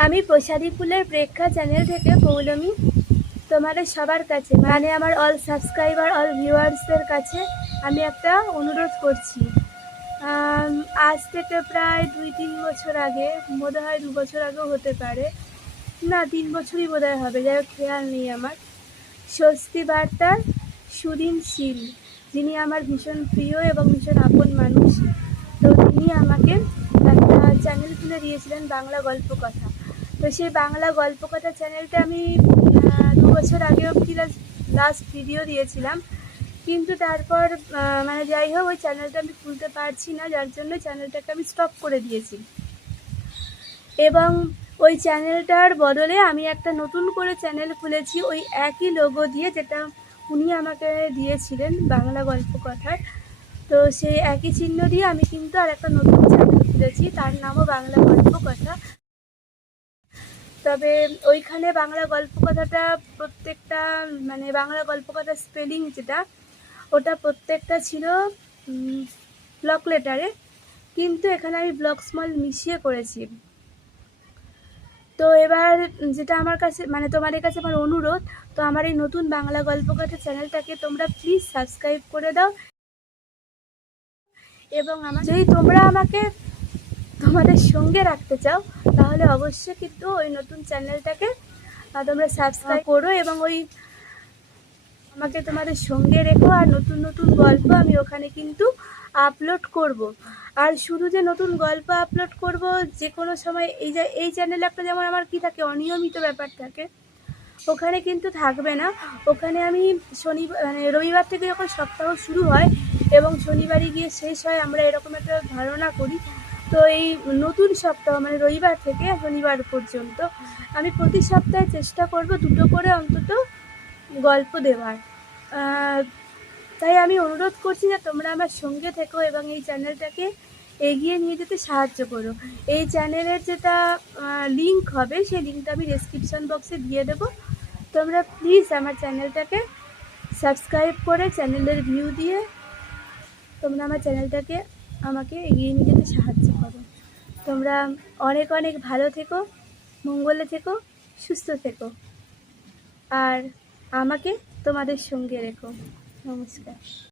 আমি প্রসাদী ফুলের প্রেক্ষা চ্যানেল থেকে পৌলমী তোমাদের সবার কাছে মানে আমার অল সাবস্ক্রাইবার অল ভিউয়ার্সদের কাছে আমি একটা অনুরোধ করছি। আজ থেকে প্রায় 2-3 বছর আগে, বোধ হয় 2 বছর আগেও হতে পারে, না 3 বছরই বোধ হয় হবে, যাই হোক খেয়াল নেই আমার। স্বস্তি বার্তার সুদিন শীল, যিনি আমার ভীষণ প্রিয় এবং ভীষণ আপন মানুষ, তো তিনি আমাকে একটা চ্যানেল খুলে দিয়েছিলেন, বাংলা গল্প কথা। তো সেই বাংলা গল্প কথা চ্যানেলটা আমি 2 বছর আগে অবধি লাস্ট ভিডিও দিয়েছিলাম, কিন্তু তারপর মানে যাই হোক ওই চ্যানেলটা আমি খুলতে পারছি না, যার জন্য চ্যানেলটাকে আমি স্টপ করে দিয়েছি। এবং ওই চ্যানেলটার বদলে আমি একটা নতুন করে চ্যানেল খুলেছি ওই একই লোগো দিয়ে, যেটা উনি আমাকে দিয়েছিলেন বাংলা গল্প কথার। তো সেই একই চিহ্ন দিয়ে আমি কিন্তু আর একটা নতুন চ্যানেল খুলেছি, তার নামও বাংলা গল্প কথা। তবে ওইখানে বাংলা গল্প কথাটা প্রত্যেকটা মানে বাংলা গল্প কথার স্পেলিং যেটা, ওটা প্রত্যেকটা ছিল ব্লক লেটারে, কিন্তু এখানে আমি ব্লক স্মল মিশিয়ে করেছি। তো এবার যেটা আমার কাছে মানে তোমাদের কাছে আমার অনুরোধ, তো আমার এই নতুন বাংলা গল্প কথা চ্যানেলটাকে তোমরা প্লিজ সাবস্ক্রাইব করে দাও, এবং যদি তোমরা আমাকে তোমাদের সঙ্গে রাখতে চাও তাহলে অবশ্যই কিন্তু ওই নতুন চ্যানেলটাকে তোমরা সাবস্ক্রাইব করো, এবং ওই আমাকে তোমাদের সঙ্গে রেখো। আর নতুন নতুন গল্প আমি ওখানে কিন্তু আপলোড করব। আর শুধু যে নতুন গল্প আপলোড করব যে কোনো সময়, এই চ্যানেলে একটা যেমন আমার কি থাকে, অনিয়মিত ব্যাপার থাকে, ওখানে কিন্তু থাকবে না। ওখানে আমি রবিবার থেকে যখন সপ্তাহ শুরু হয় এবং শনিবারই গিয়ে শেষ হয়, আমরা এরকম একটা ধারণা করি। তো এই নতুন সপ্তাহ মানে রবিবার থেকে শনিবার পর্যন্ত আমি প্রতি সপ্তাহে চেষ্টা করব 2টো করে অন্তত গল্প দেওয়ার। তাই আমি অনুরোধ করছি যে তোমরা আমার সঙ্গে থেকো এবং এই চ্যানেলটাকে এগিয়ে নিয়ে যেতে সাহায্য করো। এই চ্যানেলের যেটা লিঙ্ক হবে সেই লিঙ্কটা আমি ডেসক্রিপশন বক্সে দিয়ে দেবো। তোমরা প্লিজ আমার চ্যানেলটাকে সাবস্ক্রাইব করে চ্যানেলের ভিউ দিয়ে তোমরা আমার চ্যানেলটাকে আমাকে এগিয়ে নিয়ে যেতে সাহায্য করো। তোমরা অনেক অনেক ভালো থেকো, মঙ্গলে থেকো, সুস্থ থেকো, আর আমাকে তোমাদের সঙ্গে রেখো। নমস্কার।